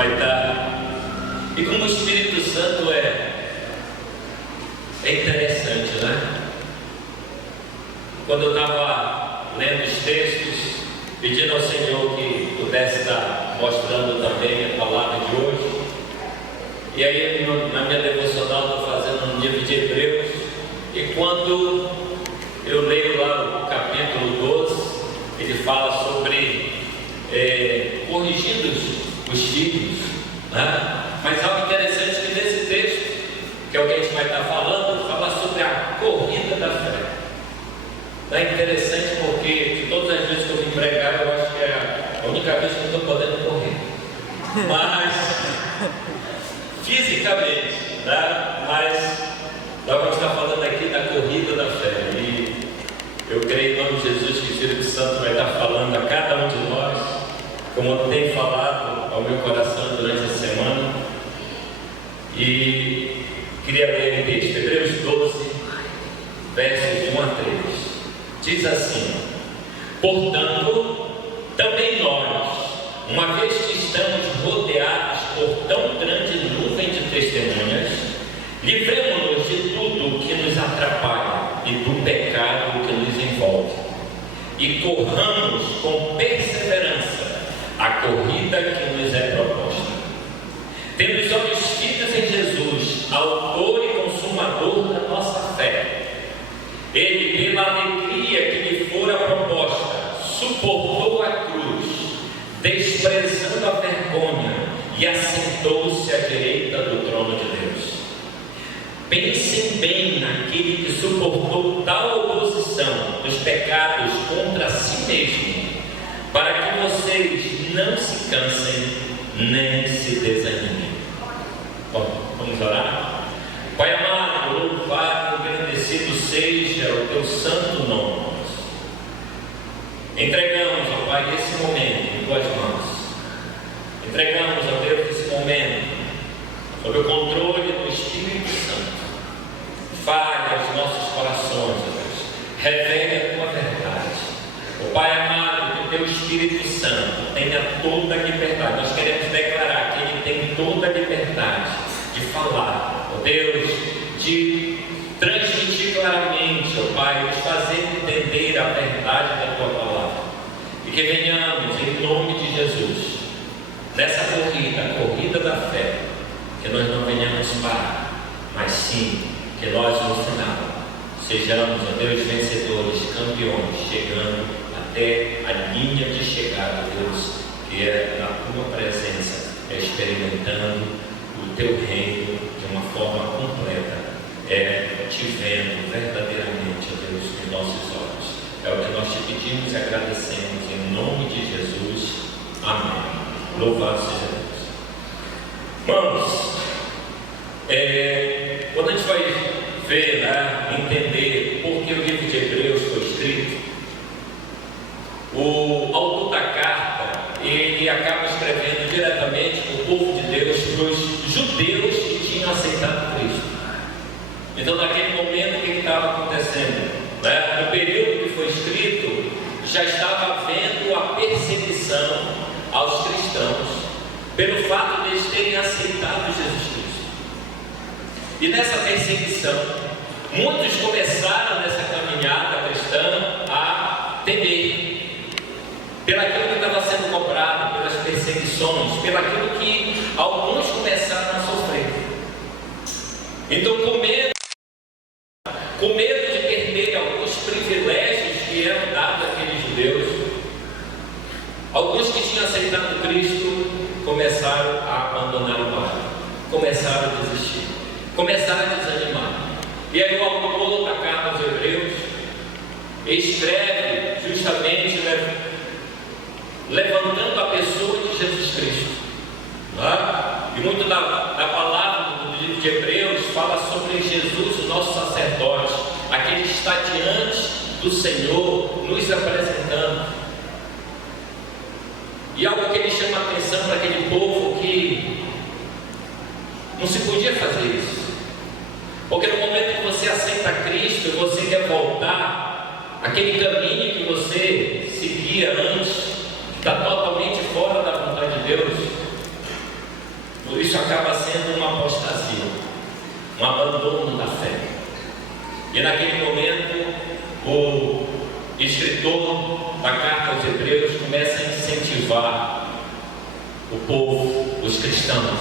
vai estar. E como o Espírito Santo é interessante, né? Quando eu estava lendo os textos, pedindo ao Senhor que pudesse estar mostrando também a palavra de hoje, e aí na minha devocional estou fazendo no livro de Hebreus, e quando eu leio lá o capítulo 12, ele fala sobre corrigindo os filhos, né? Mas algo interessante que nesse texto, que é o que a gente vai estar falando, fala sobre a corrida da fé. É interessante porque de todas as vezes que eu vim pregar, eu acho que é a única vez que eu estou podendo correr. Mas fisicamente, né? Mas nós vamos estar falando aqui da corrida da fé. E eu creio em nome de Jesus que o Espírito Santo vai estar falando a cada um de nós, como tem falado ao meu coração durante a semana. E queria ler o texto, Hebreus 12, versos de 1 a 3. Diz assim: portanto, também nós, uma vez que estamos rodeados por tão grande nuvem de testemunhas, livremo-nos de tudo que nos atrapalha e do pecado que nos envolve, e corramos com perseverança a corrida que nos é proposta, tendo os olhos fitos em Jesus, autor e consumador da nossa fé. Ele, pela alegria que lhe fora proposta, suportou a cruz, desprezando a vergonha, e assentou-se à direita do trono de Deus. Pensem bem naquele que suportou tal oposição dos pecados contra si mesmo, para que vocês não se cansem nem se desanimem. Bom, vamos orar? Pai amado, louvado, agradecido seja o teu santo nome. Entregamos, ó Pai, esse momento em tuas mãos. Entregamos, ó Deus, esse momento sob o controle do Espírito Santo. Fale aos nossos corações, ó Deus. Revele a tua verdade. Ó Pai amado, que o teu Espírito Santo tenha toda a liberdade. Nós queremos declarar que ele tem toda a liberdade de falar, ó Deus, de transmitir claramente, ó Pai, nos fazer entender a verdade da tua palavra, e que venhamos em nome de Jesus nessa corrida, a corrida da fé, que nós não venhamos parar, mas sim que nós no final sejamos, ó Deus, vencedores, campeões, chegando até a linha de chegada, Deus, que é na tua presença, experimentando o teu reino de uma forma completa, te vendo verdadeiramente, ó Deus, em nossos olhos. É o que nós te pedimos e agradecemos em nome de Jesus. Amém. Louvado seja Deus. Irmãos, quando a gente vai ver, né, entender por que o livro de Hebreus foi escrito, o autor da carta, ele acaba escrevendo diretamente para o povo de Deus, para os judeus que tinham aceitado Cristo. Então, naquele momento, o que estava acontecendo? Né? No período que foi escrito, já estava havendo a perseguição aos cristãos, pelo fato de eles terem aceitado Jesus Cristo. E nessa perseguição, muitos começaram nessa caminhada cristã a temer, pelaquilo que estava sendo cobrado, pelas perseguições, pelaquilo que alguns começaram a sofrer. Então, com medo de perder alguns privilégios que eram dados àqueles judeus, alguns que tinham aceitado Cristo começaram a abandonar o barco, começaram a desistir, começaram a desanimar. E aí o autor da carta aos Hebreus escreve justamente, né, levantando a pessoa de Jesus Cristo. Tá? E muito da palavra do livro de Hebreus fala sobre Jesus, o nosso sacerdote, aquele que está diante do Senhor, nos apresentando. E algo que ele chama a atenção para aquele povo que não se podia fazer isso. Porque no momento que você aceita Cristo, você quer voltar aquele caminho que você seguia antes, que está totalmente fora da vontade de Deus. isso acaba sendo uma apostasia, um abandono da fé. E naquele momento, o escritor da carta aos Hebreus começa a incentivar o povo, os cristãos,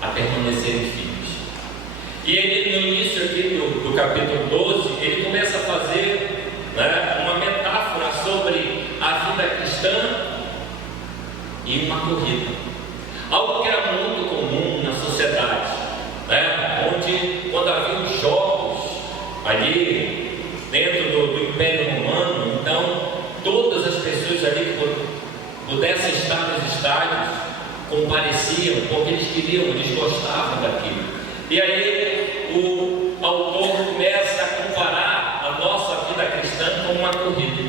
a permanecerem firmes. E ele, no início aqui do capítulo 12, ele começa a fazer, né, uma metáfora sobre a vida cristã e uma corrida. Algo que era muito comum na sociedade, né, onde, quando havia os jogos ali dentro do Império Romano, então todas as pessoas ali que pudessem estar nos estádios compareciam, porque eles gostavam daquilo. E aí o autor começa a comparar a nossa vida cristã com uma corrida.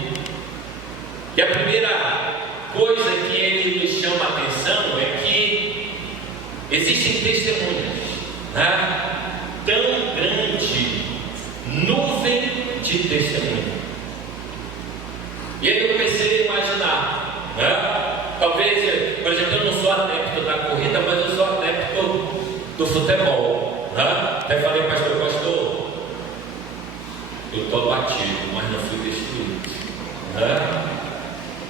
E a primeira coisa que ele nos chama a atenção é que existem testemunhas, né? Tão grande nuvem de testemunha. E aí eu comecei a imaginar, né? Talvez, por exemplo, eu não sou adepto da corrida, mas eu sou adepto do futebol, né? Até falei, pastor, eu estou batido, mas não fui destruído, né?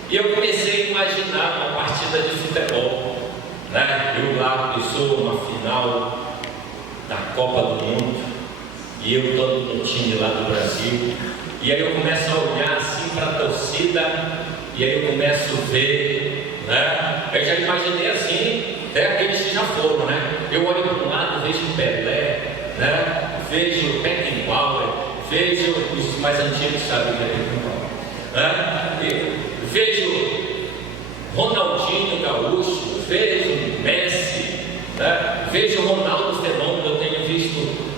E eu comecei a imaginar uma partida de futebol, né? Eu lá, eu sou uma final da Copa do Mundo, e eu estou no time lá do Brasil, e aí eu começo a olhar assim para a torcida, e aí eu começo a ver, né? Eu já imaginei assim, até aqueles que já foram, né? Eu olho para um lado, vejo o Pelé, né? Vejo o Beckenbauer, vejo os mais antigos, sabe, né? Vejo Ronaldinho Gaúcho, vejo Messi, né? Vejo Ronaldo Fenômeno.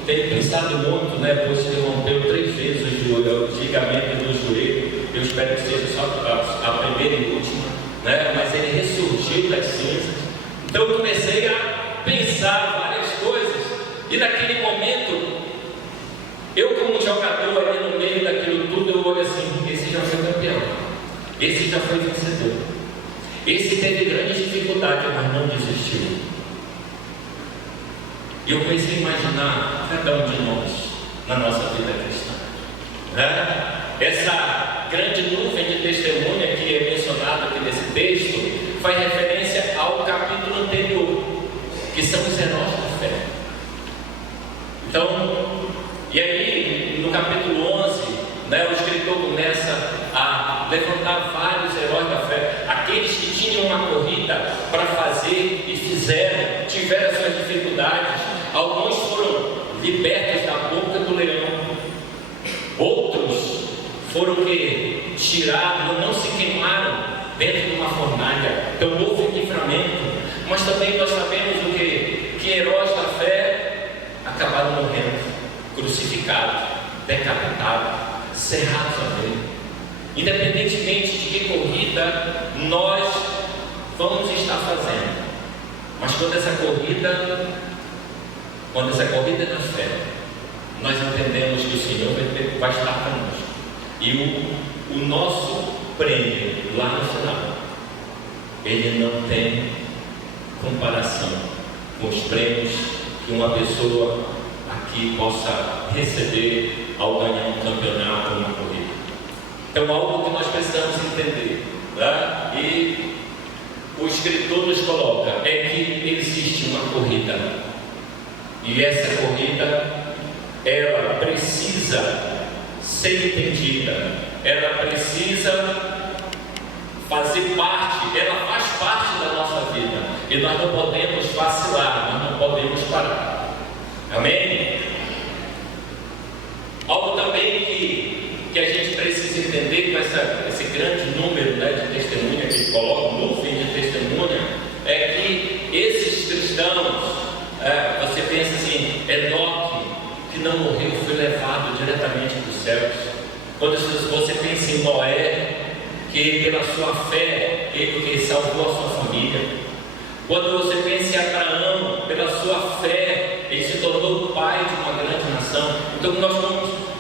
Tenho pensado muito, né? Pois ele rompeu 3 vezes o ligamento do joelho. Eu espero que seja só a primeira e última, né? Mas ele ressurgiu das cinzas. Então eu comecei a pensar várias coisas, e naquele momento, eu como jogador ali no meio daquilo tudo, eu olho assim: esse já foi campeão, esse já foi vencedor, esse teve grandes dificuldades, mas não desistiu. E eu comecei a imaginar cada um de nós na nossa vida cristã, né? Essa grande nuvem de testemunha que é mencionada aqui nesse texto faz referência ao capítulo anterior, que são os heróis da fé. Então, e aí no capítulo 11, né, o escritor começa a levantar vários heróis da fé, aqueles que tinham uma corrida para fazer e fizeram, tiveram suas dificuldades. Alguns foram libertos da boca do leão, outros foram que tirados, não se queimaram dentro de uma fornalha. Então houve livramento. Mas também nós sabemos o que heróis da fé acabaram morrendo, crucificados, decapitados, cerrados ao meio. Independentemente de que corrida nós vamos estar fazendo, mas quando essa corrida é na fé, nós entendemos que o Senhor vai estar conosco, e o nosso prêmio lá no final, ele não tem comparação com os prêmios que uma pessoa aqui possa receber ao ganhar um campeonato ou uma corrida. Então, algo que nós precisamos entender, né? E o escritor nos coloca é que existe uma corrida, e essa corrida ela precisa ser entendida, ela precisa fazer parte, ela faz parte da nossa vida, e nós não podemos vacilar, nós não podemos parar. Amém? Algo também que a gente precisa entender com esse grande número, né, de testemunha que ele coloca, nuvem de testemunha, é que esses cristãos, você pensa assim, Enoque, que não morreu, foi levado diretamente para os céus. Quando você pensa em Noé, que pela sua fé ele salvou a sua família. Quando você pensa em Abraão, pela sua fé ele se tornou o pai de uma grande nação. Então nós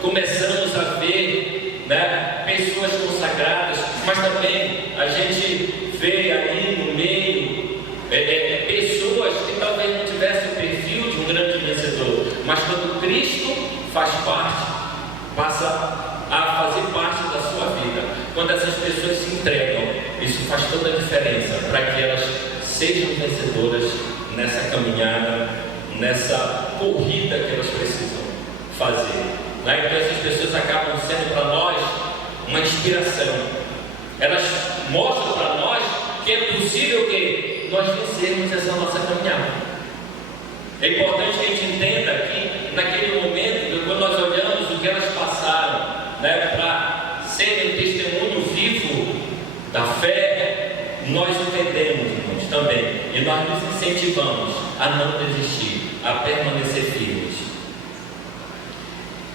começamos a ver, né, pessoas consagradas, mas também a gente vê ali no meio pessoas que talvez não mas quando Cristo faz parte, passa a fazer parte da sua vida. Quando essas pessoas se entregam, isso faz toda a diferença para que elas sejam vencedoras nessa caminhada, nessa corrida que elas precisam fazer. Então essas pessoas acabam sendo para nós uma inspiração. Elas mostram para nós que é possível que nós vencermos essa nossa caminhada. É importante que a gente entenda que naquele momento, quando nós olhamos o que elas passaram, para serem um testemunho vivo da fé, nós entendemos, irmãos, também, e nós nos incentivamos a não desistir, a permanecer firmes.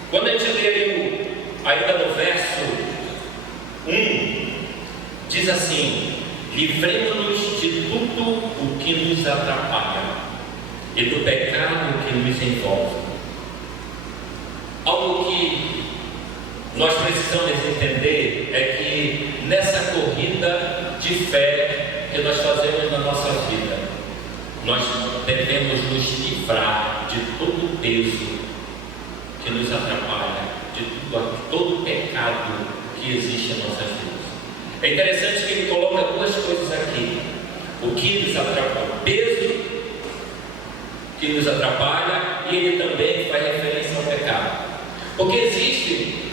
Quando a gente lê ainda no verso 1, diz assim: livremos-nos de tudo o que nos atrapalha e do pecado que nos envolve. Algo que nós precisamos entender é que nessa corrida de fé que nós fazemos na nossa vida, nós devemos nos livrar de todo o peso que nos atrapalha, de todo o pecado que existe em nossas vidas. É interessante que ele coloca duas coisas aqui: o que nos atrapalha, o peso que nos atrapalha, e ele também faz referência ao pecado. Porque existe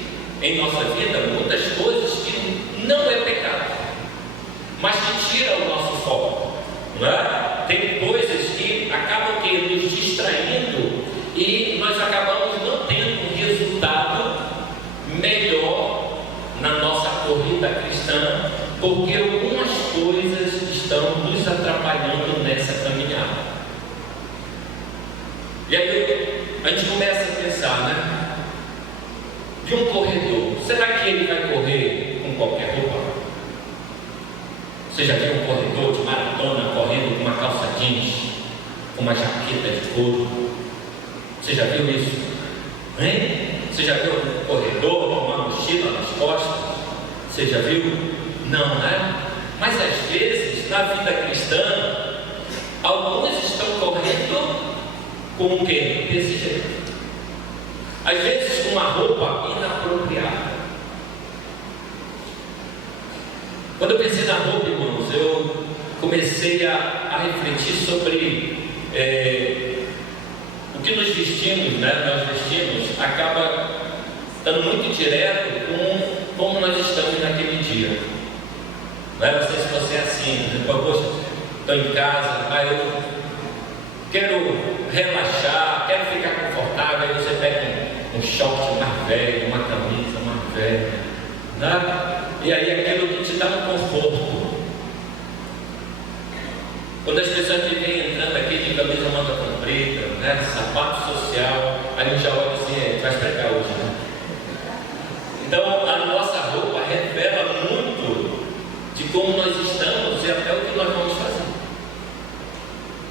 em nossa vida muitas coisas que não é pecado, mas que tira o nosso foco, não é? Tem coisas que acabam nos distraindo e nós acabamos não tendo um resultado melhor na nossa corrida cristã, porque algumas coisas estão nos atrapalhando nessa caminhada. E aí a gente começa a pensar, de um corredor, será que ele vai correr com qualquer roupa? Você já viu um corredor de maratona correndo com uma calça jeans, com uma jaqueta de couro? Você já viu isso? Hein? Você já viu um corredor com uma mochila nas costas? Você já viu? Não, né? Mas às vezes, na vida cristã, alguns estão correndo com o quê? Desse jeito. Às vezes com uma roupa inapropriada. Quando eu pensei na roupa, irmãos, eu comecei a refletir sobre o que nos vestimos, nós vestimos, acaba estando muito direto com como nós estamos naquele dia. Não sei se você é assim, poxa, estou em casa, eu quero relaxar, quero ficar confortável, aí você pega um short mais velho, uma camisa mais velha, né? E aí aquilo que te dá um conforto. Quando as pessoas me vêm entrando aqui de camisa manga comprida, sapato social, aí eu já olho assim, vai pregar hoje, né? Então a nossa roupa revela muito de como nós estamos e até o que nós vamos fazer.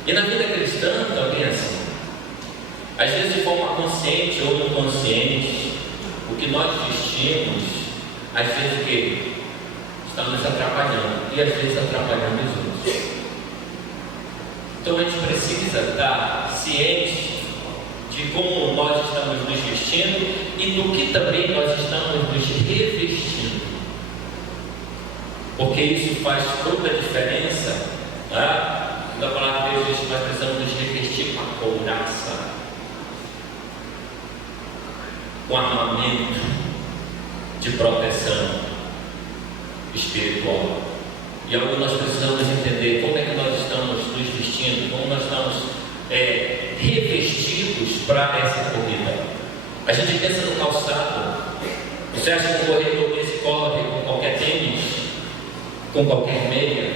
E na vida cristã também é assim. Às vezes de forma consciente ou inconsciente, o que nós vestimos, às vezes o que? Está nos atrapalhando, e às vezes atrapalhando os outros. Então a gente precisa estar ciente de como nós estamos nos vestindo e do que também nós estamos nos revestindo. Porque isso faz toda a diferença, né? Da palavra de Deus diz que nós precisamos nos revestir com a couraça, com armamento de proteção espiritual. E algo nós precisamos entender como é que nós estamos nos vestindo, como nós estamos revestidos para essa corrida. A gente pensa no calçado. Você acha que um corredor desse corre com qualquer tênis, com qualquer meia?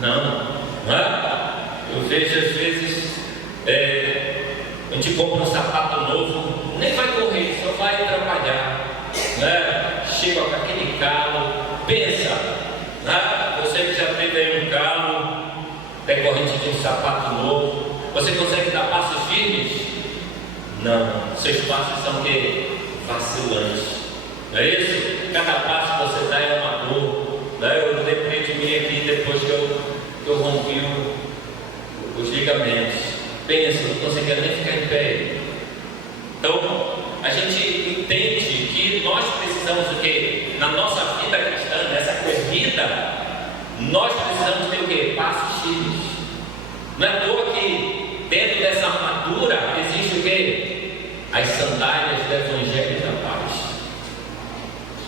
Não, não é? Eu vejo às vezes a gente compra um sapato novo, nem vai correr, só vai trabalhar, né? Chega com aquele calo, pensa, né? Você que já teve aí um calo decorrente de um sapato novo, você consegue dar passos firmes? Não, seus passos são o quê? Vacilantes, não é isso? Cada passo que você dá é uma dor, né? Eu lembrei de mim aqui depois que eu rompi os ligamentos. Pensa, não conseguia nem ficar em pé. que nós precisamos o quê? Na nossa vida cristã, nessa corrida, nós precisamos ter o quê? Passos firmes. Não é à toa que dentro dessa armadura existe o quê? As sandálias do Evangelho da Paz.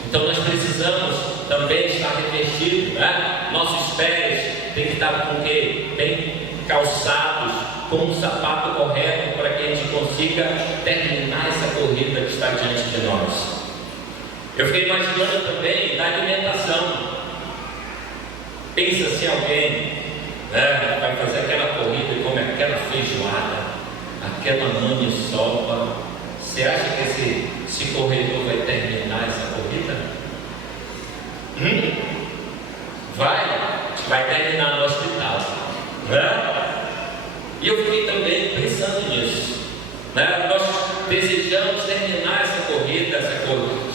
Então nós precisamos também estar revestidos, né? Nossos pés têm que estar com o quê? Bem calçados, com o sapato correto, para que a gente consiga terminar essa corrida que está diante de nós. Eu fiquei imaginando também da alimentação. Pensa se alguém, né, vai fazer aquela corrida e come aquela feijoada, aquela maniçoba. Você acha que esse corredor vai terminar essa corrida? Vai terminar no hospital, né? E eu fiquei também pensando nisso, né? Nós desejamos terminar essa corrida,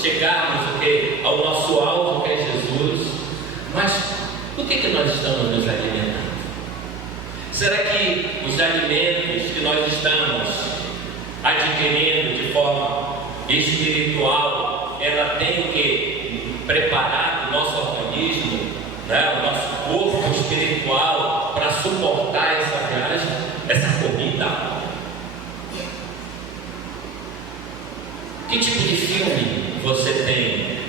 chegarmos o quê? Ao nosso alvo, que é Jesus. Mas por que nós estamos nos alimentando? Será que os alimentos que nós estamos adquirindo de forma espiritual, ela tem o que? Preparar o nosso organismo, né? O nosso corpo espiritual para suportar essa viagem, essa corrida? Que tipo de filme você tem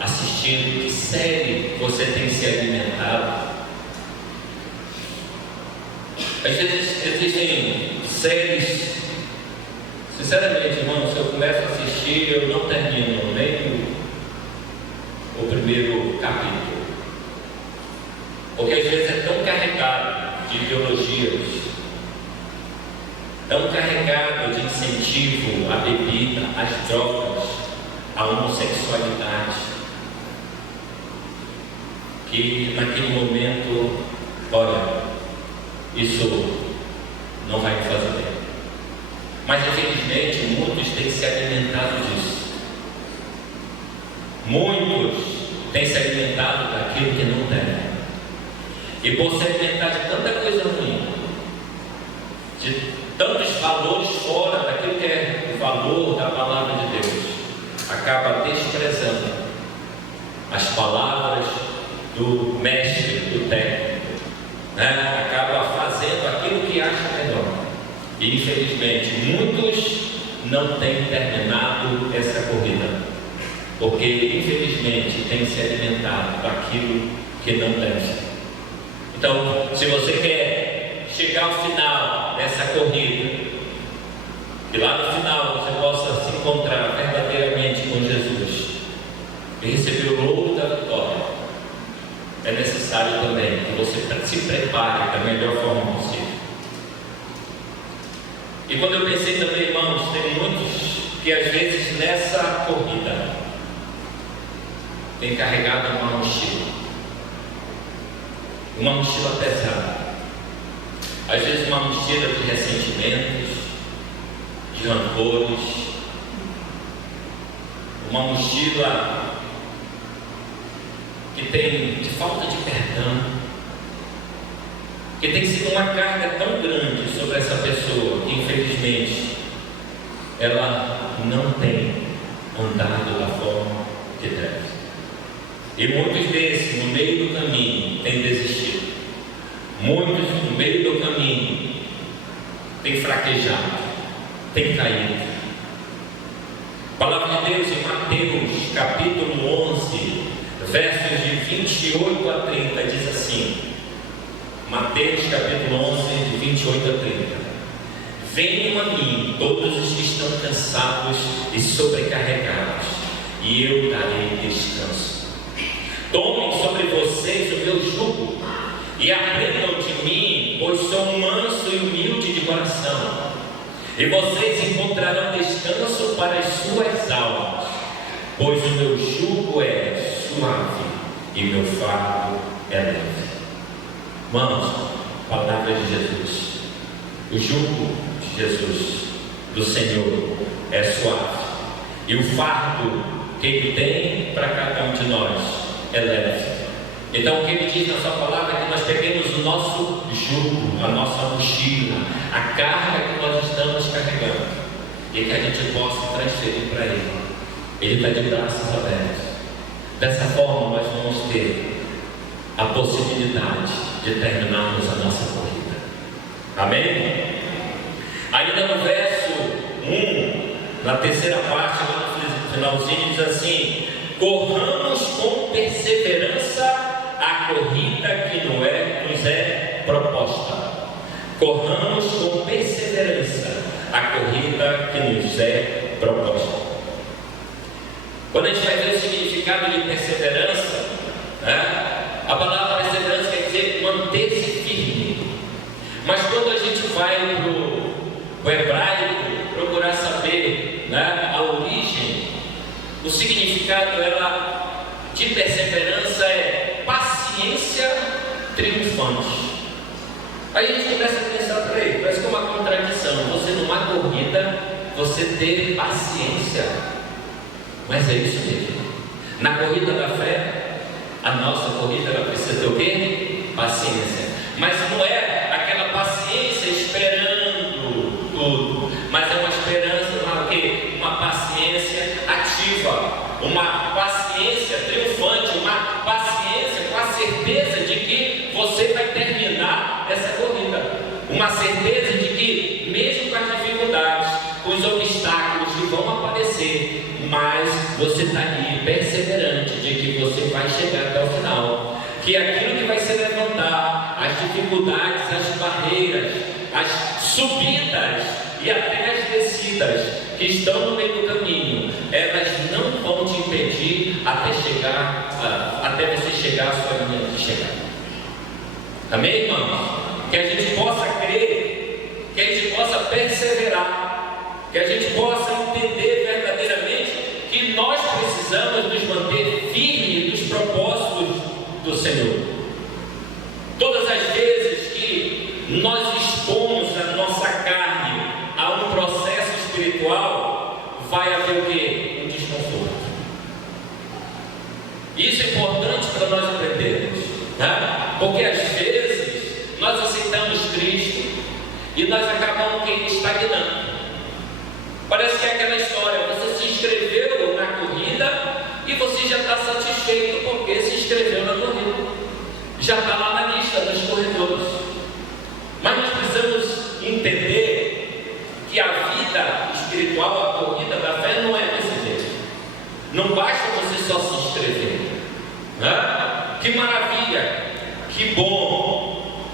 assistido? Que série você tem se alimentado? Às vezes existem séries, sinceramente, irmão, se eu começo a assistir, eu não termino nem o primeiro capítulo, porque às vezes é tão carregado de ideologias, tão carregado de incentivo à bebida, às drogas, à homossexualidade, que naquele momento, olha, isso não vai me fazer bem. Mas infelizmente muitos têm se alimentado disso. Muitos têm se alimentado daquilo que não devem. E por se alimentar de tanta coisa ruim, de tantos valores fora daquilo que é o valor da palavra de Deus, acaba desprezando as palavras do mestre, do técnico, né? Acaba fazendo aquilo que acha melhor. E infelizmente muitos não têm terminado essa corrida, porque infelizmente têm se alimentado daquilo que não deve. Então, se você quer chegar ao final dessa corrida, e lá no final você possa se encontrar verdadeiramente com Jesus e receber o louro da vitória, é necessário também que você se prepare da melhor forma possível. E quando eu pensei também, irmãos, tem muitos que às vezes nessa corrida tem carregado uma mochila pesada, às vezes uma mochila de ressentimentos, de rancores, uma mochila que tem de falta de perdão, que tem sido uma carga tão grande sobre essa pessoa que infelizmente ela não tem andado da forma que deve. E muitos desses no meio do caminho têm desistido, muitos no meio do caminho têm fraquejado, têm caído. A palavra de Deus em Mateus capítulo 11, versos de 28 a 30 diz assim, Mateus capítulo 11, de 28 a 30: venham a mim todos os que estão cansados e sobrecarregados, e eu darei descanso. Tomem sobre vocês o meu jugo e aprendam de mim, pois sou manso e humilde de coração, e vocês encontrarão descanso para as suas almas, pois o meu jugo é suave e meu fardo é leve. Irmãos, palavra de Jesus, o jugo de Jesus, do Senhor, é suave, e o fardo que Ele tem para cada um de nós é leve. Então o que Ele diz na sua palavra é que nós peguemos o nosso jugo, a nossa mochila, a carga que nós estamos carregando, e que a gente possa transferir para Ele. Ele está de braços abertos. Dessa forma, nós vamos ter a possibilidade de terminarmos a nossa corrida. Amém? Ainda no verso 1, na terceira parte, no finalzinho, diz assim: corramos com perseverança a corrida que nos é proposta. Corramos com perseverança a corrida que nos é proposta. Quando a gente vai ver o significado de perseverança, né, a palavra perseverança quer dizer manter-se firme. Mas quando a gente vai para o hebraico procurar saber, né, a origem, o significado de perseverança é paciência triunfante. Aí a gente começa a pensar, peraí, parece que é uma contradição. Você numa corrida, você ter paciência. Mas é isso mesmo. Na corrida da fé, a nossa corrida ela precisa ter o quê? Paciência. Mas não é aquela paciência esperando tudo, mas é uma esperança, uma paciência ativa, uma paciência triunfante, uma paciência com a certeza de que você vai terminar essa corrida, uma certeza de que mesmo com as dificuldades, com os obstáculos que vão aparecer, mas você está ali perseverante de que você vai chegar até o final, que aquilo que vai se levantar, as dificuldades, as barreiras, as subidas e até as descidas que estão no meio do caminho, elas não vão te impedir até você chegar à sua linha de chegada. Amém, irmãos? Que a gente possa crer, que a gente possa perseverar, que a gente possa entender verdadeiramente que nós precisamos nos manter firmes nos propósitos do Senhor. Todas as vezes que nós expomos a nossa carne a um processo espiritual, vai haver o quê? Um desconforto. Isso é importante para nós aprendermos, né? Porque às vezes nós aceitamos Cristo e nós acabamos estagnando. Parece que é aquela história, você se inscreveu na corrida e você já está satisfeito porque se inscreveu na corrida, já está lá na lista dos corredores. Mas nós precisamos entender que a vida espiritual, a corrida da fé não é desse jeito. Não basta você só se inscrever, né? Que maravilha, que bom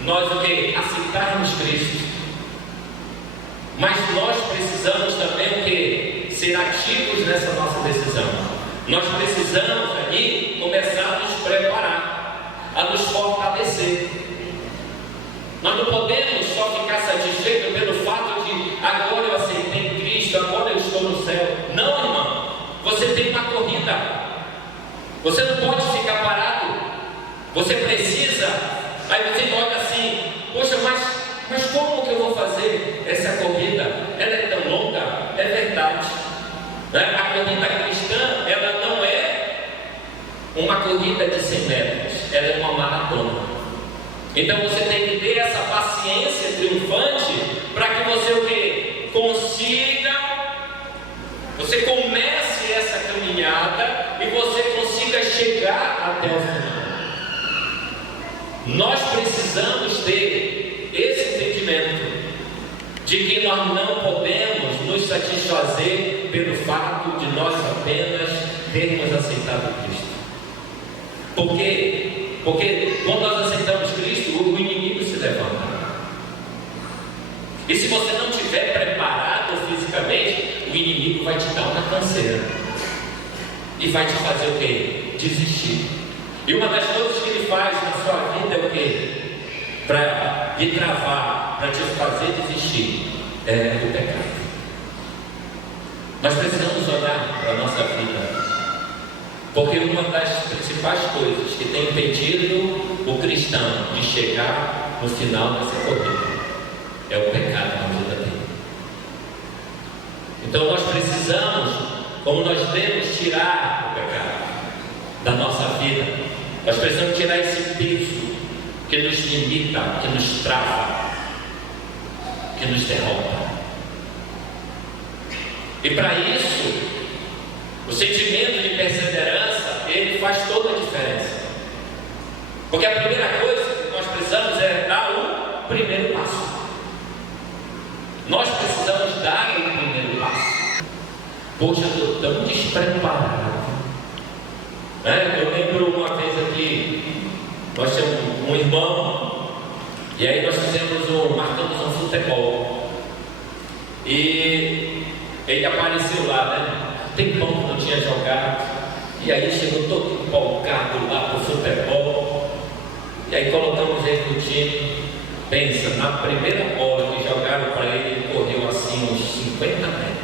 nós aceitarmos Cristo. Mas nós precisamos também o quê? Ser ativos nessa nossa decisão. Nós precisamos ali começar a nos preparar, a nos fortalecer. Nós não podemos só ficar satisfeitos pelo fato de agora eu aceitei Cristo, agora eu estou no céu. Não, irmão. Você tem uma corrida. Você não pode ficar parado. Você precisa. Aí você olha assim, poxa, mas como que eu vou fazer essa corrida? Ela é tão longa? É verdade. A corrida cristã, ela não é uma corrida de 100 metros, ela é uma maratona. Então você tem que ter essa paciência triunfante para que você o quê? Você comece essa caminhada e você consiga chegar até o final. Nós precisamos ter esse entendimento de que nós não podemos nos satisfazer pelo fato de nós apenas termos aceitado Cristo. Por quê? Porque quando nós aceitamos Cristo, o inimigo se levanta. E se você não estiver preparado fisicamente, o inimigo vai te dar uma canseira e vai te fazer o quê? Desistir. E uma das coisas que ele faz na sua vida é o quê? Para te travar, para te fazer desistir, é o pecado. Nós precisamos olhar para a nossa vida, porque uma das principais coisas que tem impedido o cristão de chegar no final dessa corrida é o pecado na vida dele. Então nós precisamos, como nós devemos tirar o pecado da nossa vida, nós precisamos tirar esse peso que nos limita, que nos trava, que nos derrota. E para isso, O sentimento de perseverança, ele faz toda a diferença. Porque a primeira coisa que nós precisamos é dar o primeiro passo. Nós precisamos dar o primeiro passo. Poxa, eu estou tão despreparado. Eu lembro uma vez aqui, nós temos um irmão, e aí nós marcamos um futebol. E ele apareceu lá, né? Tem tempão que não tinha jogado. E aí chegou todo empolgado lá pro futebol. E aí colocamos ele no time. Pensa, na primeira bola que jogaram para ele, ele correu assim uns 50 metros.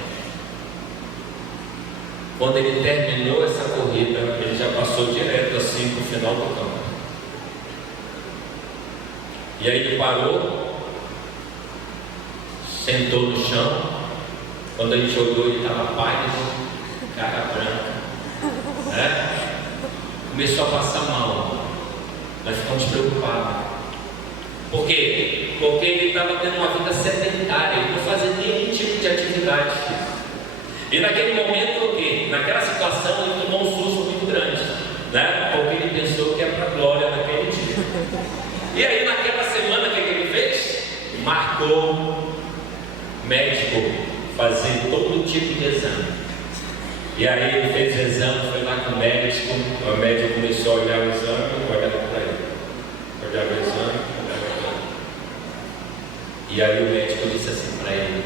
Quando ele terminou essa corrida, ele já passou direto assim para o final do campo. E aí ele parou, sentou no chão. Quando ele jogou, ele estava pálido, cara branca, começou a passar mal. Nós ficamos preocupados. Por quê? Porque ele estava tendo uma vida sedentária, ele não fazia nenhum tipo de atividade física. E naquele momento, naquela situação, ele tomou um susto muito grande, porque ele pensou que era para a glória daquele dia. E aí, naquela semana, o que ele fez? Marcou médico fazer todo tipo de exame. E aí ele fez o exame, foi lá com o médico começou a olhar o exame, olhava para ele, olhava o exame, olhava para ele. E aí o médico disse assim para ele: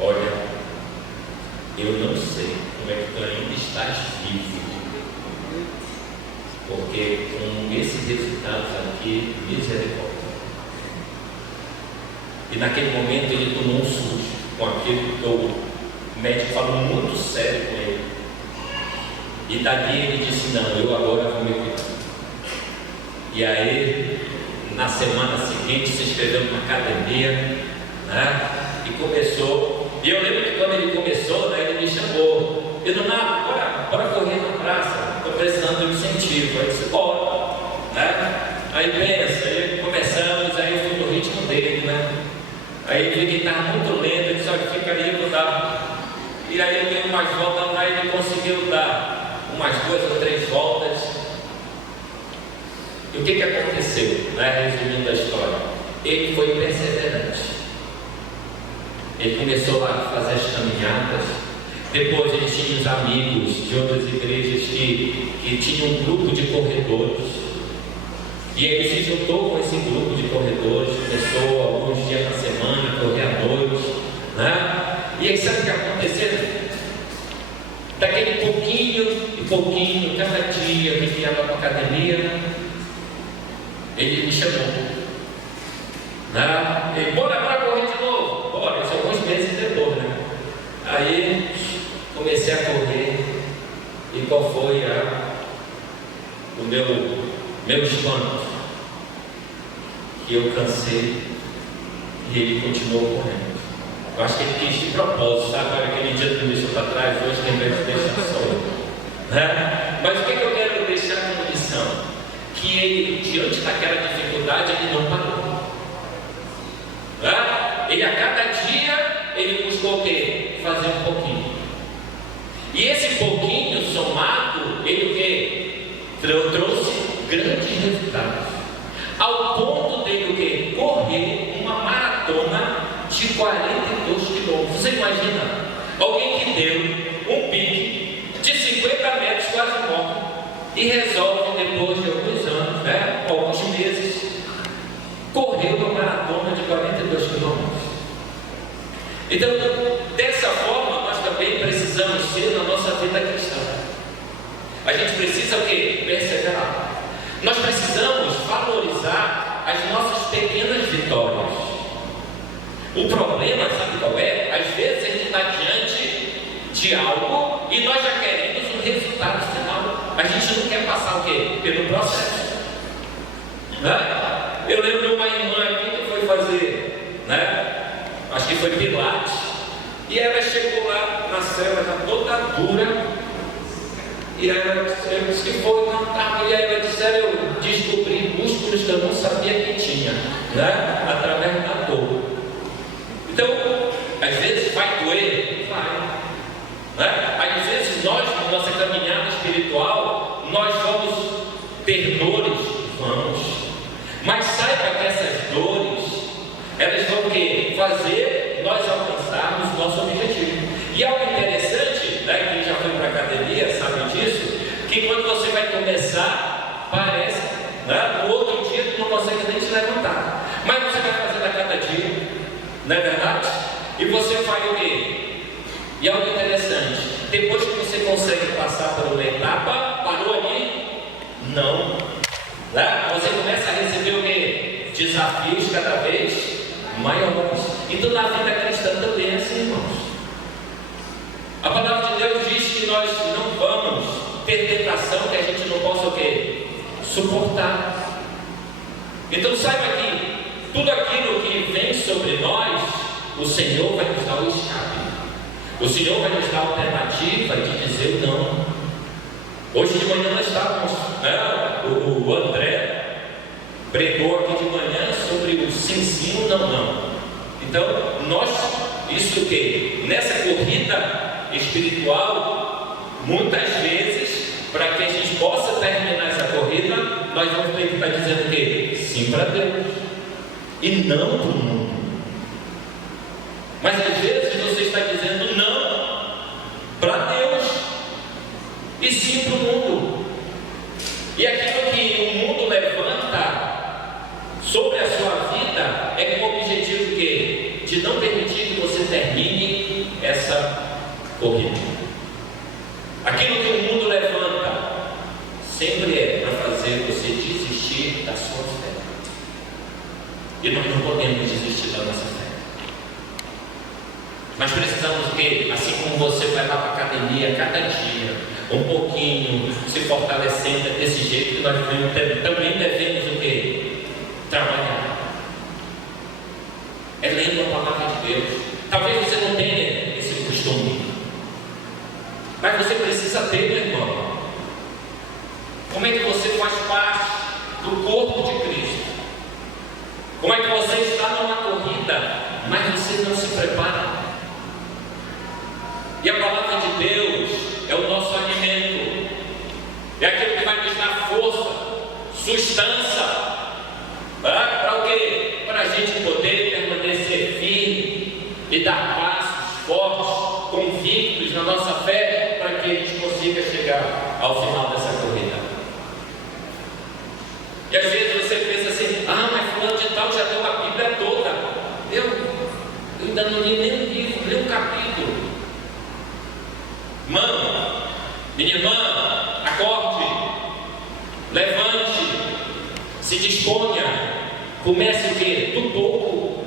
olha, eu não sei como é que tu ainda estás vivo, porque com esses resultados aqui, misericórdia. E naquele momento ele tomou um susto com aquilo que o médico falou muito sério com ele. E dali ele disse: não, eu agora vou me cuidar. E aí, na semana seguinte, se inscreveu numa academia, e começou. E eu lembro que quando ele começou, ele me chamou. Eu não, bora correr na praça, estou precisando de um incentivo. Aí eu disse: bora. Aí pensa, aí começamos, aí eu fui no ritmo dele, Aí ele viu que estava muito lento, ele disse: olha, fica ali, eu vou dar. E aí eu dei umas voltas lá e ele conseguiu dar umas 2 ou 3 voltas. E o que aconteceu? Resumindo a história, ele foi perseverante. Ele começou lá a fazer as caminhadas. Depois ele tinha os amigos de outras igrejas que tinham um grupo de corredores. E ele se juntou com esse grupo de corredores, começou alguns dias na semana a correr à noite, E aí sabe o que aconteceu? Daquele pouquinho e pouquinho, cada dia que ele ia para a academia, ele me chamou. Ele: bora correr de novo. Bora, isso alguns meses depois, Aí comecei a correr. E qual foi o meu espanto? Que eu cansei e ele continuou correndo. Eu acho que ele quis de propósito, sabe? Aquele dia que me deixou para trás, hoje tem vez de deixar só eu. Mas o que eu quero deixar como lição? Que ele, diante daquela dificuldade, ele não parou. Ele a cada dia, ele buscou o quê? Fazer um pouquinho. E esse pouquinho somado, ele o quê? Trouxe grandes resultados. Ao ponto dele o quê? Correr uma maratona de 42 quilômetros. Você imagina? Alguém que deu um pique de 50 metros quase morto e resolve, depois de alguns anos, alguns meses, correr uma maratona de 42 quilômetros. Então, dessa forma, nós também precisamos ser na nossa vida cristã. A gente precisa o quê? Perseverar. Nós precisamos valorizar as nossas pequenas vitórias. O problema, sabe qual é? Às vezes a gente está diante de algo e nós já queremos um resultado final. A gente não quer passar o quê? Pelo processo. Eu lembro de uma irmã aqui que foi fazer, acho que foi Pilates. E ela chegou lá na cela, já toda dura. E ela disse que foi cantar. E aí ela disse: eu descobri músculos que eu não sabia que tinha, através da dor. Então, às vezes vai doer, vai. Às vezes fazer nós alcançarmos o nosso objetivo. E algo interessante, né, quem já foi para a academia sabe disso, que quando você vai começar, parece, né, no outro dia tu não consegue nem se levantar. Mas você vai fazendo a cada dia, não é verdade? E você faz o quê? E algo interessante, depois que você consegue passar por uma etapa, parou ali? Não. Né? Você começa a receber o quê? Desafios cada vez maiores. Então na vida cristã também é assim, irmãos. A palavra de Deus diz que nós não vamos ter tentação que a gente não possa o quê? Suportar. Então saiba que tudo aquilo que vem sobre nós, o Senhor vai nos dar o escape. O Senhor vai nos dar a alternativa de dizer não. Hoje de manhã nós estávamos, né, o André pregou aqui de manhã sobre o sim, sim, não, não. Então, nós, isso o quê? Nessa corrida espiritual, muitas vezes, para que a gente possa terminar essa corrida, nós vamos ter que estar dizendo o quê? Sim para Deus e não para o mundo. Mas às vezes você está dizendo não para Deus e sim para o mundo. E aquilo que o mundo levanta sobre a sua vida é com o objetivo de quê? De não permitir que você termine essa corrida. Aquilo que o mundo levanta sempre é para fazer você desistir da sua fé. E nós não podemos desistir da nossa fé. Mas precisamos o quê? Assim como você vai lá para a academia cada dia, um pouquinho, se fortalecendo desse jeito que nós também devemos o quê? Trabalhar. É lendo a palavra de Deus. Talvez você não tenha esse costume, mas você precisa ter, meu irmão. Como é que você faz parte do corpo de Cristo? Como é que você está numa corrida, mas você não se prepara? E a palavra de Deus é o nosso alimento, é aquilo que vai nos dar força, sustância, para o quê? Para a gente poder permanecer firme e dar passos fortes, convictos na nossa fé, para que a gente consiga chegar ao final dessa corrida. E às vezes você pensa assim, mas fulano de tal já deu a Bíblia toda. Eu ainda não li nem um livro, nem um capítulo. Mano, minha irmã, acorde, levante, se disponha, comece o quê? Do pouco.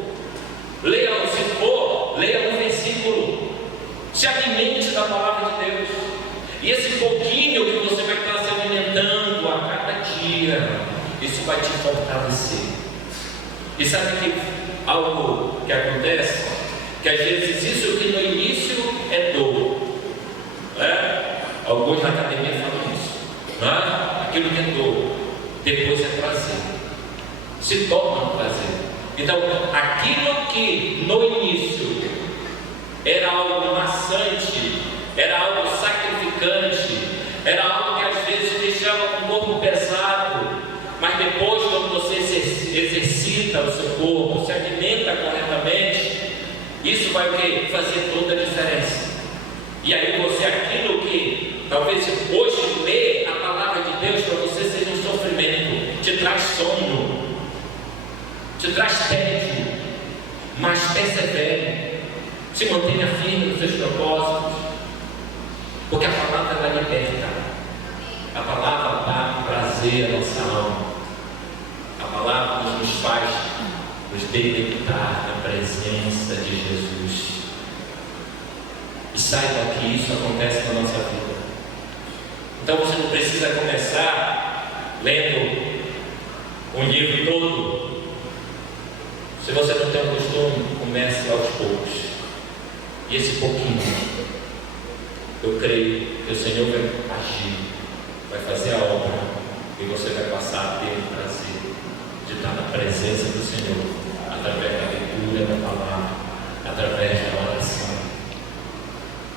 Leia, se for, leia um versículo, se alimente da palavra de Deus. E esse pouquinho que você vai estar se alimentando a cada dia, isso vai te fortalecer. E sabe que algo que acontece? Que às vezes isso que no início é dor. Alguns na academia falam isso. Aquilo que é dor, depois é prazer. Se torna um prazer. Então, aquilo que no início era algo maçante, era algo sacrificante, era algo que às vezes deixava o corpo pesado, mas depois, quando você exercita o seu corpo, se alimenta corretamente, isso vai o quê? Fazer toda a diferença. E aí você, aquilo que talvez hoje lê a palavra de Deus para você seja um sofrimento, te traz sono, te traz tédio, mas persevere, se mantenha firme nos seus propósitos, porque a palavra ela liberta, a palavra dá prazer à nossa alma, a palavra nos faz nos deleitar na presença de Jesus. E saiba que isso acontece na nossa vida. Então você não precisa começar lendo um livro todo. Se você não tem o costume, comece aos poucos. E esse pouquinho, eu creio que o Senhor vai agir, vai fazer a obra, e você vai passar a ter o prazer de estar na presença do Senhor, através da leitura da palavra, através da oração.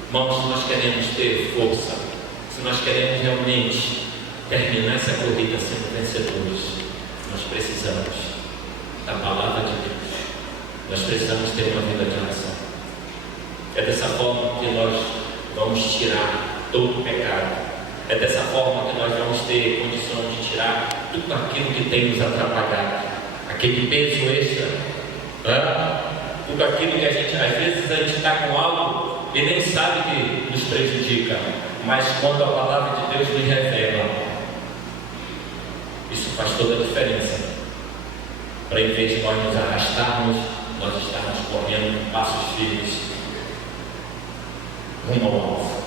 Irmãos, se nós queremos ter força, se nós queremos realmente terminar essa corrida sendo vencedores, nós precisamos da palavra de Deus, nós precisamos ter uma vida de oração. É dessa forma que nós vamos tirar todo o pecado. É dessa forma que nós vamos ter condições de tirar tudo aquilo que tem nos atrapalhado, aquele peso extra, tudo aquilo que a gente, às vezes a gente está com algo e nem sabe que nos prejudica, mas quando a palavra de Deus nos revela, isso faz toda a diferença. Para em vez de nós nos arrastarmos, nós estarmos correndo passos firmes rumo ao alvo,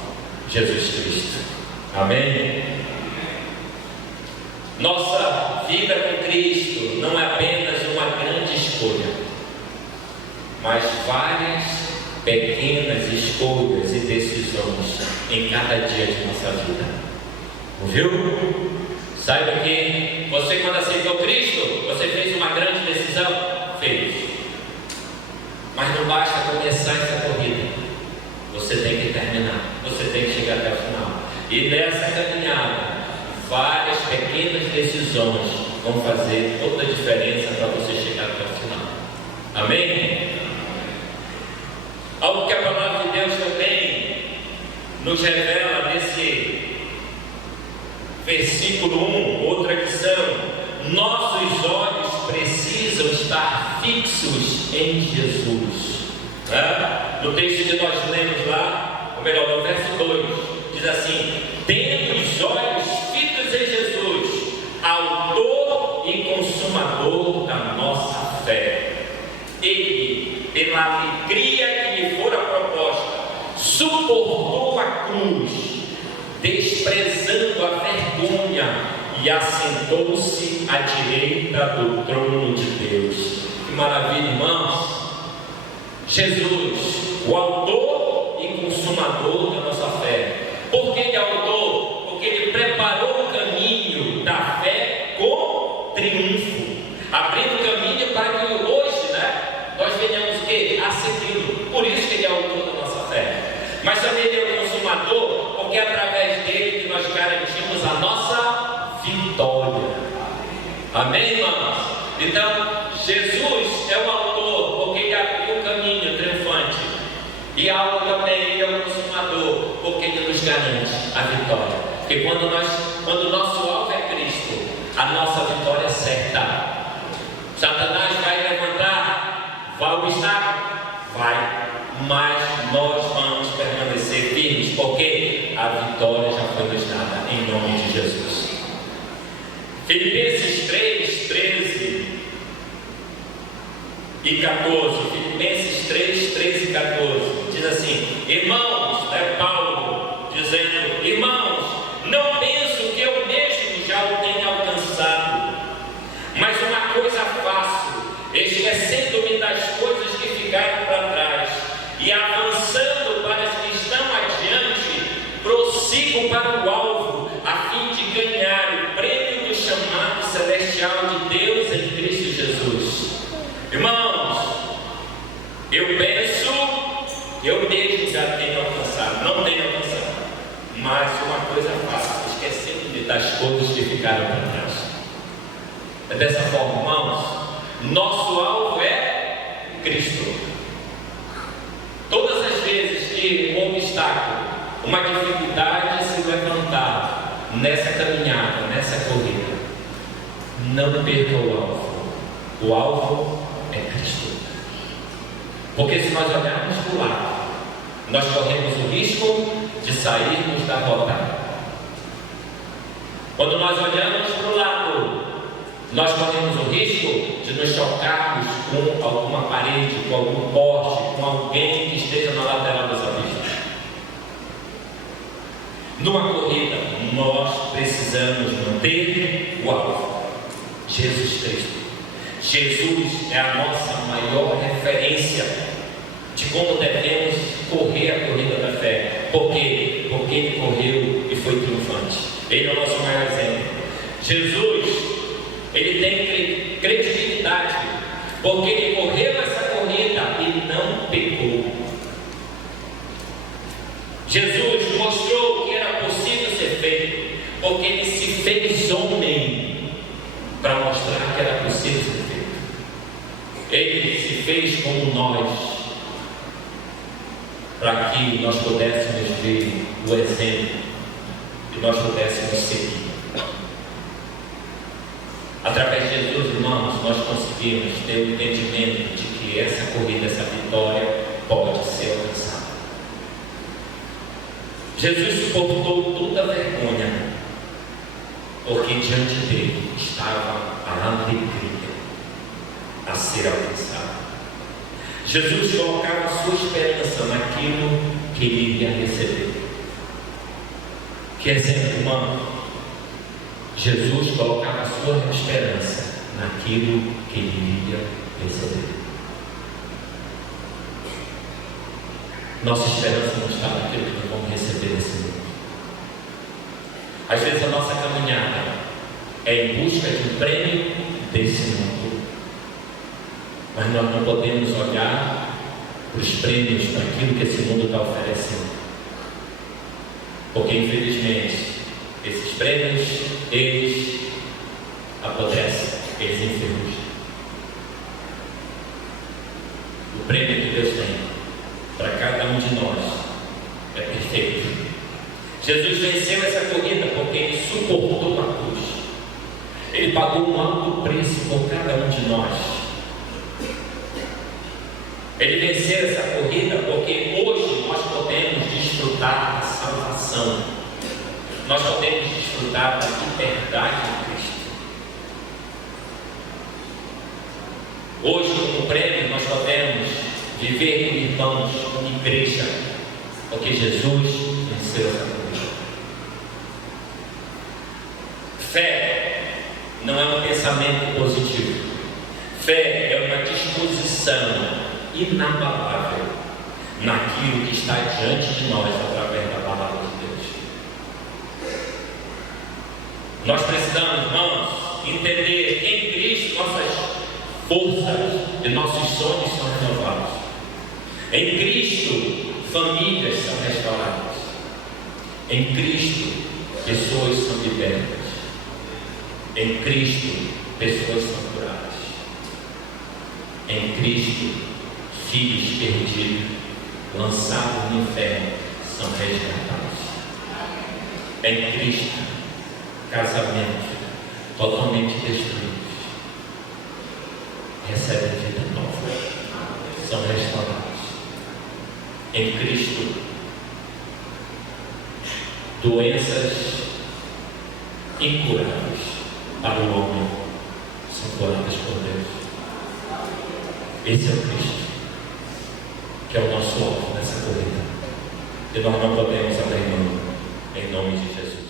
Jesus Cristo. Amém? Nossa vida com Cristo não é apenas uma grande escolha, mas várias pequenas escolhas e decisões em cada dia de nossa vida. Ouviu? Saiba que você, quando aceitou Cristo, você fez uma grande decisão? Fez. Mas não basta começar essa corrida, você tem que terminar, você tem que chegar até o final. E nessa caminhada, várias pequenas decisões vão fazer toda a diferença para você chegar até o final. Amém? Algo que a palavra de Deus também nos revela nesse versículo 1, outra lição: nossos olhos precisam estar fixos em Jesus. No texto que nós lemos lá, ou melhor, no verso 2, diz assim: tendo os olhos fitos em Jesus, autor e consumador da nossa fé. Ele, pela alegria que lhe fora proposta, suportou a cruz, desprezando a vergonha, e assentou-se à direita do trono de Deus. Que maravilha, irmãos! Jesus, o autor e consumador da nossa fé. Por que ele é autor? Porque ele preparou o caminho da fé com triunfo, abrindo o caminho para que hoje, nós venhamos o quê? A segui-lo. Por isso que ele é autor da nossa fé. Mas também ele é o consumador, porque é através dele que nós garantimos a nossa vitória. Amém, irmãos? Então, Jesus é o autor, porque ele abriu o caminho triunfante. E algo também, ele é o consumador, porque ele nos garante a vitória. Porque quando o nosso alvo é Cristo, a nossa vitória é certa. Satanás vai levantar, vai o obstáculo? Vai, mas nós vamos permanecer firmes, porque a vitória já foi nos dada, em nome de Jesus. Filipenses 3, 13 e 14. Filipenses 3, 13 e 14 diz assim: irmãos, Paulo dizendo: irmãos, não penso que eu mesmo já o tenha alcançado, mas uma coisa faço, esquecendo-me das coisas que ficaram para trás e avançando para as que estão adiante, prossigo para o alvo, a fim de ganhar o prêmio do chamado celestial de Deus em Cristo Jesus. Irmãos, eu penso, eu mesmo já tenho alcançado, não tenho alcançado, mas uma coisa faço, esquecendo-me das coisas que ficaram para trás. É dessa forma, irmãos, nosso alvo é Cristo. Todas as vezes que um obstáculo, uma dificuldade se levantar nessa caminhada, nessa corrida, não perca o alvo. O alvo é Cristo. Porque se nós olharmos para o lado, nós corremos o risco de sairmos da rota. Quando nós olhamos para o lado, nós corremos o risco de nos chocarmos com alguma parede, com algum poste, com alguém que esteja na lateral dos abismos. Numa corrida, nós precisamos manter o alvo: Jesus Cristo. Jesus é a nossa maior referência de como devemos correr a corrida da fé. Por quê? Porque ele correu e foi triunfante. Ele é o nosso maior exemplo. Jesus, ele tem credibilidade, porque ele correu essa corrida e não pecou. Jesus mostrou que era possível ser feito, porque ele se fez homem para mostrar que era possível ser feito. Ele se fez fez como nós, para que nós pudéssemos ver o exemplo e nós pudéssemos seguir. Através de Jesus, irmãos, nós conseguimos ter o entendimento de que essa corrida, essa vitória pode ser alcançada. Jesus suportou toda a vergonha, porque diante dele estava a alegria a ser alcançada. Jesus colocava a sua esperança naquilo que ele iria receber. Que exemplo, irmão? Jesus colocava a sua esperança naquilo que ele iria receber. Nossa esperança não está naquilo que nós vamos receber nesse mundo. Às vezes a nossa caminhada é em busca de um prêmio desse mundo, mas nós não podemos olhar para os prêmios, para aquilo que esse mundo está oferecendo, porque infelizmente esses prêmios, eles apodrecem, eles enferrujam. O prêmio que Deus tem para cada um de nós é perfeito. Jesus venceu essa corrida porque ele suportou a cruz. Ele pagou um alto preço por cada um de nós. Ele venceu essa corrida porque hoje nós podemos desfrutar da salvação. Nós podemos desfrutar da liberdade de Cristo. Hoje, como prêmio, nós podemos viver como irmãos, como igreja, porque Jesus venceu essa corrida. Fé não é um pensamento positivo. Fé é uma disposição inabalável naquilo que está diante de nós através da palavra de Deus. Nós precisamos, irmãos, entender que em Cristo nossas forças e nossos sonhos são renovados. Em Cristo, famílias são restauradas. Em Cristo, pessoas são libertas. Em Cristo, pessoas são curadas. Em Cristo, filhos perdidos, lançados no inferno, são resgatados. Em Cristo, casamentos totalmente destruídos recebem vida nova, são restaurados. Em Cristo, doenças incuráveis para o homem são curadas por Deus. Esse é o Cristo, que é o nosso alvo nessa corrida, e nós não podemos abrir mão, em nome de Jesus.